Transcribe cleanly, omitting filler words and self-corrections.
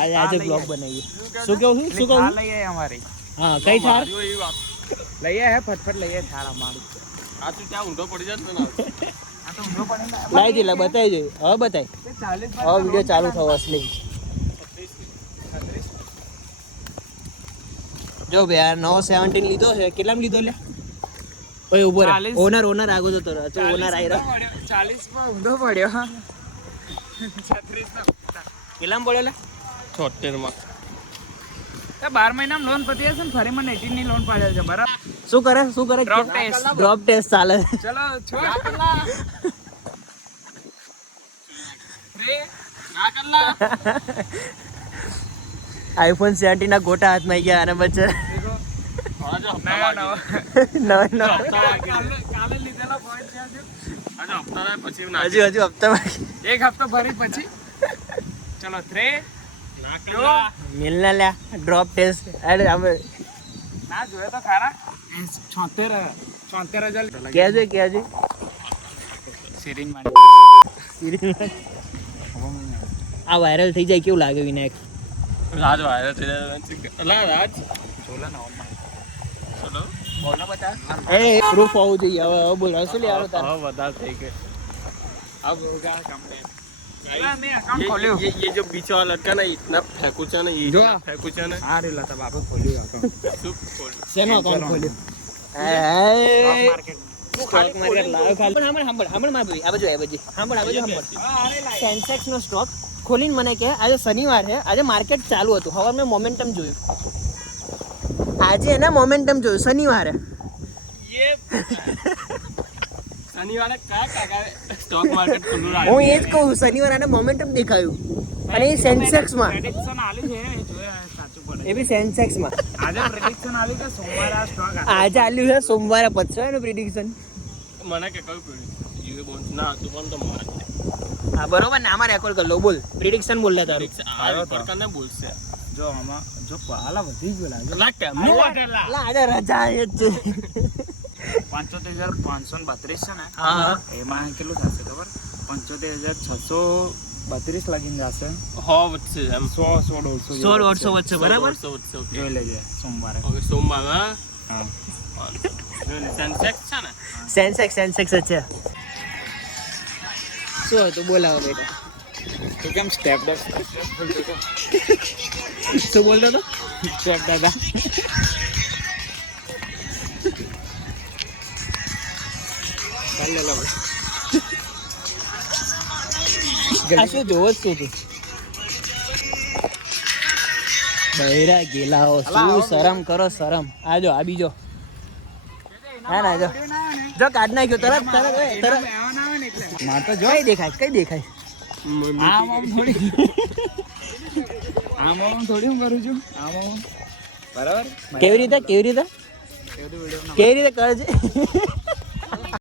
આજે બ્લોગ બનાવીએ. શું કહું લઈએ અમારી. હા કઈ થાર લઈએ હે ફટફટ લઈએ થાર અમારી. આ તું ત્યાં ઊંધો પડી જાય ને. આ તો ઊંધો પડે ને. લાઈ દે બતાવી દે. હવે બતાય. હવે વિડિયો ચાલુ થવો અસલી. જો બે 917 લીધો છે. કેટલામાં લીધો લે? ઓય ઉભો રહે. ઓનર આગો જતો રહે. તો ઓનર આવી રહ્યો. 40 માં ઊંધો પડ્યો. 36 માં કેટલામાં પડ્યો લે? 76 માં. 12 મહિનામાં લોન પતી જશે ને ફરી મને 18 ની લોન પાડે છે બરાબર. શું કરે ડ્રોપ ટેસ્ટ ચાલે. ચલો છોડ કલા રે ના કલા. આઈફોન 17 ના ગોટા હાથમાં ગયા અને બચ્ચે હજુ હપ્તા એક હપ્તો ભરી પછી ચલો 3 મિલના લ્યા ડ્રોપ ટેસ્ટ. અરે અમે ના જોયે તો ખરા 76,000 કેજો સિરિંજ માં આ વાયરલ થઈ જાય કેવું લાગે વિનાયક? રાજ વાયરલ થઈ જાય. રાજ બોલો ના ચલો બોલો બતા. એ પ્રૂફ હોવું જોઈએ. હવે બોલ શું લે આવો તાર. હવે વધારે થઈ ગઈ. अब होगा कंप्लीट. ये जो बीच वाला लटका ना इतना फेंकूचा ना ये जो फेंकूचा ना आ रे लता बाबू खोलियो अकाउंट सब खोल सेनो अकाउंट खोलियो स्टॉक मार्केट लाव खाली हमण मार ભાઈ આ બાજુ हमण સેન્સેક્સ નો સ્ટોક ખોલીને મને કે આજે શનિવાર છે, આજે માર્કેટ ચાલુ હતું. હવે મેં મોમેન્ટમ જોયું. આજે એના મોમેન્ટમ જોયું શનિવારે. ये શનિવારે કાકા સ્ટોક માર્કેટ ખુલ્લું રાખે. હું એ જ કહું શનિવારે આને મોમેન્ટમ દેખાયું અને એ સેન્સેક્સ માં પ્રેડિક્શન આલી છે. જોયા સાચું પડે. એ બી સેન્સેક્સ માં આજે પ્રેડિક્શન આલી કે સોમવારે આ સ્ટોક આજે આલ્યું છે. સોમવારે પતશે એનું પ્રેડિક્શન. મને કે કયું પડ્યું યુએ બોન્સ ના તું પણ તો માર. હા બરોબર ને આમાં રેકોર્ડ કર લો. બોલ પ્રેડિક્શન બોલ લે તારું. આ પડકા ને બોલશે. જો આમાં જો પાલા વધી ગયો લાગે. લા કેમ નો વાટેલા લા આજે રજા એ જ 75,532 છે ને. હા એમાં કેટલું થશે ખબર? 75,632 લાગીને જશે. હો વચ્ચે એમ 100 વચ્ચે બરાબર. જોઈ લેજે સોમવારે. ઓકે સોમવારે. હા સેન્સેક્સ છે ને. સેન્સેક્સ છે. શું હતું બોલાવો બેટા? તું કેમ સ્ટેપ બોલતો? શું બોલતો તો? સ્ટેપ દાદા શું જોવો શું તું? બૈરા ગેલાઓ શું શરમ કરો શરમ. આજો આ બીજો હા ના જો કાઢ નાખ્યો તરત માર તો જોઈ દેખાય. કઈ દેખાય? આમ થોડી હું કરું છું. આમ બરાબર. કેવી રીતે કરજે